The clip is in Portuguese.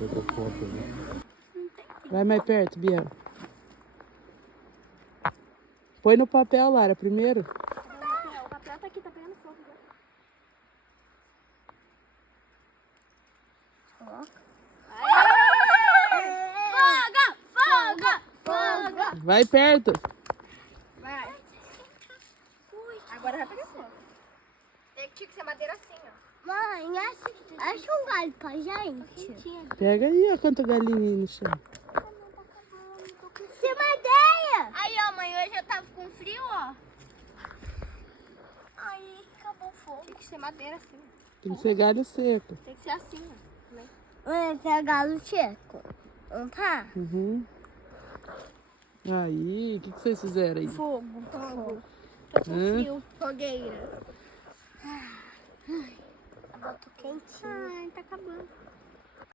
Outra foto, né? Vai mais perto, Biel. Põe no papel, Lara, primeiro. O papel tá aqui, tá pegando fogo. Fogo! Vai perto. Vai. Agora vai pegar fogo. Tinha que ser madeira assim, ó. Mãe, acha um galho pra gente. Pega aí, ó, quanto galinha aí no chão. Sem madeira! Aí, ó, mãe, hoje eu tava com frio, ó. Aí, acabou o fogo. Tinha que ser madeira assim. Tem que ser galho seco. Tem que ser assim, ó. Mãe, esse é galo seco. Não tá? Uhum. Aí, o que vocês fizeram aí? Fogo. Tô com Hã? frio. Fogueira. Agora tô quentinho. Ai, tá acabando.